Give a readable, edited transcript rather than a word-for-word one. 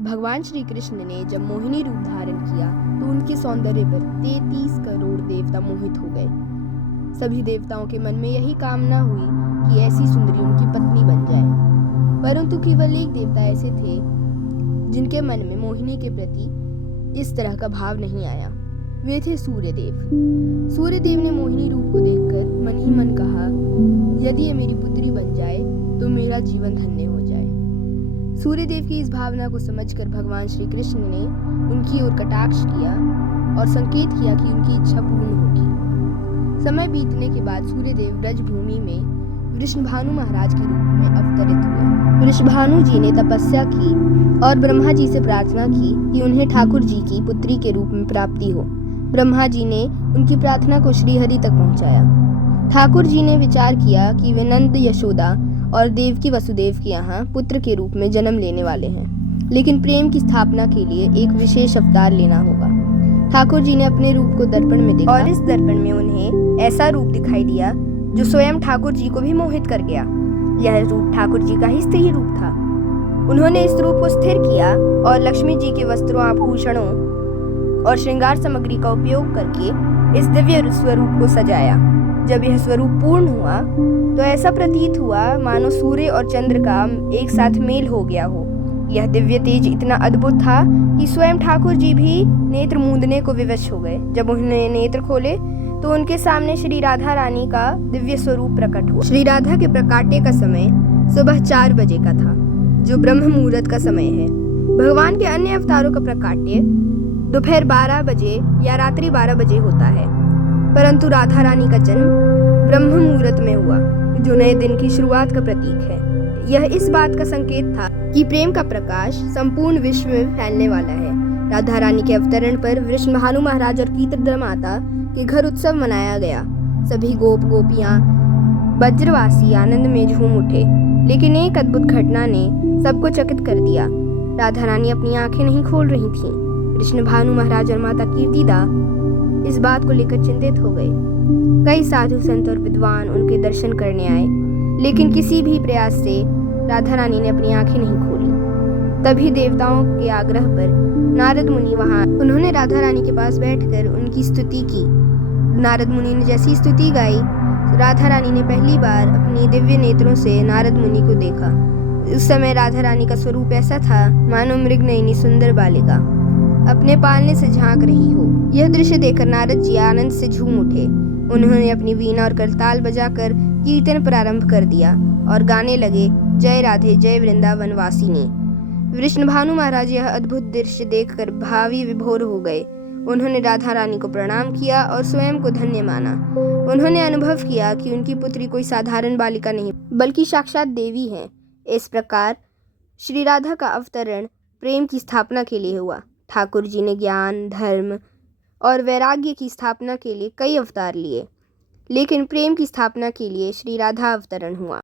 भगवान श्री कृष्ण ने जब मोहिनी रूप धारण किया तो उनके सौंदर्य पर 33 करोड़ देवता मोहित हो गए। सभी देवताओं के मन में यही कामना हुई कि ऐसी सुंदरी उनकी पत्नी बन जाए, परंतु केवल एक देवता ऐसे थे जिनके मन में मोहिनी के प्रति इस तरह का भाव नहीं आया। वे थे सूर्यदेव। सूर्यदेव ने मोहिनी रूप को देखकर मन ही मन कहा, यदि ये मेरी पुत्री बन जाए तो मेरा जीवन धन्य हो जाए। सूर्यदेव की इस भावना को समझकर भगवान श्री कृष्ण ने उनकी ओर कटाक्ष किया और संकेत किया कि उनकी इच्छा पूर्ण होगी। समय बीतने के बाद सूर्यदेव ब्रजभूमि में वृषभानु महाराज के रूप में अवतरित हुए। वृषभानु जी ने तपस्या की और ब्रह्मा जी से प्रार्थना की कि उन्हें ठाकुर जी की पुत्री के रूप में प्राप्ति हो। ब्रह्मा जी ने उनकी प्रार्थना को श्रीहरि तक पहुंचाया। ठाकुर जी ने विचार किया कि वे नंद, यशोदा और देवकी वसुदेव के यहाँ पुत्र के रूप में जन्म लेने वाले हैं, लेकिन प्रेम की स्थापना के लिए एक विशेष अवतार लेना होगा। ठाकुर जी ने अपने रूप को दर्पण में देखा और इस दर्पण में उन्हें ऐसा रूप दिखाई दिया जो स्वयं ठाकुर जी को भी मोहित कर गया। यह रूप ठाकुर जी का ही स्त्री रूप था। उन्होंने इस रूप को स्थिर किया और लक्ष्मी जी के वस्त्रों, आभूषणों और श्रृंगार सामग्री का उपयोग करके इस दिव्य स्वरूप को सजाया। जब यह स्वरूप पूर्ण हुआ तो ऐसा प्रतीत हुआ मानो सूर्य और चंद्र का एक साथ मेल हो गया हो। यह दिव्य तेज इतना अद्भुत था कि स्वयं ठाकुर जी भी नेत्र मूंदने को विवश हो गए। जब उन्होंने नेत्र खोले तो उनके सामने श्री राधा रानी का दिव्य स्वरूप प्रकट हुआ। श्री राधा के प्रकाट्य का समय सुबह 4 बजे का था, जो ब्रह्म मुहूर्त का समय है। भगवान के अन्य अवतारों का प्रकाट्य दोपहर 12 बजे या रात्रि 12 बजे होता है, परंतु राधा रानी का जन्म ब्रह्म मुहूर्त में हुआ, जो नए दिन की शुरुआत का प्रतीक है। यह इस बात का संकेत था कि प्रेम का प्रकाश संपूर्ण विश्व में फैलने वाला है। राधा रानी के अवतरण पर वृषभानु महाराज और कीर्तिदा माता के घर उत्सव मनाया गया। सभी गोप गोपियां ब्रजवासी आनंद में झूम उठे, लेकिन एक अद्भुत घटना ने सबको चकित कर दिया। राधा रानी अपनी आंखें नहीं खोल रही थीं। वृषभानु महाराज और माता कीर्तिदा इस बात को लेकर चिंतित हो गए। कई साधु संत और विद्वान उनके दर्शन करने आए, लेकिन किसी भी प्रयास से राधा रानी ने अपनी आंखें नहीं खोली। तभी देवताओं के आग्रह पर नारद मुनि वहां, उन्होंने राधा रानी के पास बैठकर उनकी स्तुति की। नारद मुनि ने जैसी स्तुति गाई, राधा रानी ने पहली बार अपनी दिव्य नेत्रों से नारद मुनि को देखा। उस समय राधा रानी का स्वरूप ऐसा था मानो मृगनयनी सुंदर बालिका अपने पालने से झांक रही हो। यह दृश्य देखकर नारद जी आनंद से झूम उठे। उन्होंने अपनी वीणा और करताल बजाकर कीर्तन प्रारंभ कर दिया और गाने लगे, जय राधे जय वृंदावन वासिनी। वृषभानु महाराज यह अद्भुत दृश्य देखकर भावी विभोर हो गए। उन्होंने राधा रानी को प्रणाम किया और स्वयं को धन्य माना। उन्होंने अनुभव किया कि उनकी पुत्री कोई साधारण बालिका नहीं, बल्कि साक्षात देवी है। इस प्रकार श्री राधा का अवतरण प्रेम की स्थापना के लिए हुआ। ठाकुर जी ने ज्ञान, धर्म और वैराग्य की स्थापना के लिए कई अवतार लिए, लेकिन प्रेम की स्थापना के लिए श्री राधा अवतरण हुआ।